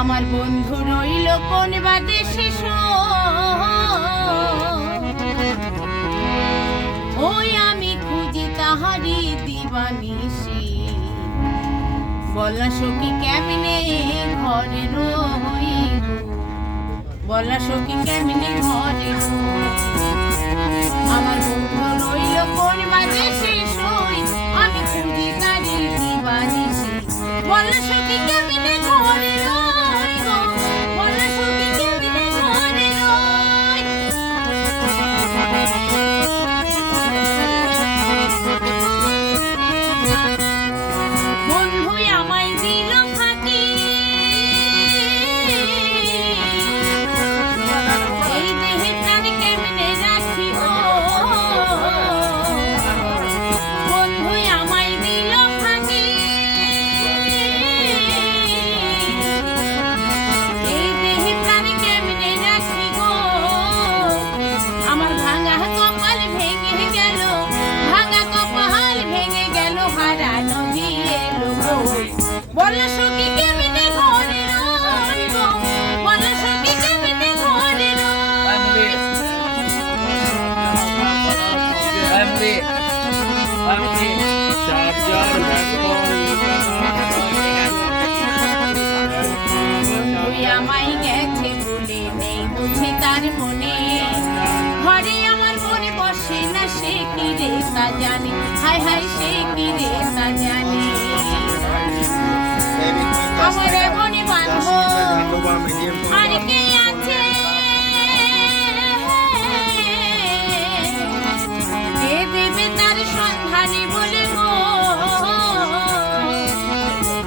আমার বন্ধু রইল কোন বাদেশে ওই আমি খুঁজি তাহারি দিবানিশি বলা সখী কেমনে ঘরে রইব বলা সখী কেমনে ঘরে আমার বন্ধু রইল কোন বাদেশে আমি খুঁজি তারি দিবানিশি বলা সখী কেমনে ঘরে রইব বলা সখী কেমনে ঘরে বন্ধু আমায় দিল ফাঁকি এই দেহে প্রাণ কেমনে রাখিব বন্ধু আমায় দিল ফাঁকি এই দেহে প্রাণ কেমনে রাখিব আমার ভাঙা কপাল ভেঙে গেল ভাঙা কপাল ভেঙে গেল হারানো দিয়ে বলো সখী কেমনে ঘরে রইব বলো সখী কেমনে ঘরে আমায় গেছে বলে নেই বুঝে তার মনে ঘরে আমার মনে বসে না সে কি রে তা জানি হায় হায় সে কি রে তা জানি আমার মনে বাঁধব আর কে আছে কে দেবে তার সন্ধানে বলে গো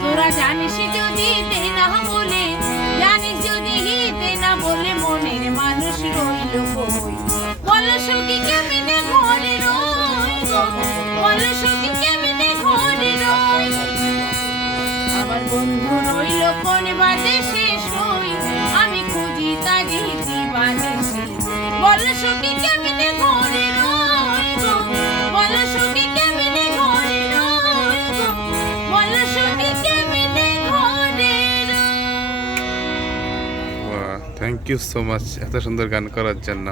তোরা জানিস যদি দে না বলে জানিস যদি দে না বলে মনের মানুষ রইল কই বলো সখী কেমনে ঘরে রইব বলো সখী কেমনে ঘরে রইব আমার বন্ধু রইল কোন বাদেশে আমি খুঁজি তারি দিবানিশি বলো সখী কেমনে ঘরে রইব বলো সখী কেমনে ঘরে রইব বলো সখী কেমনে ঘরে থ্যাংক ইউ সো মাচ এত সুন্দর গান করার জন্য।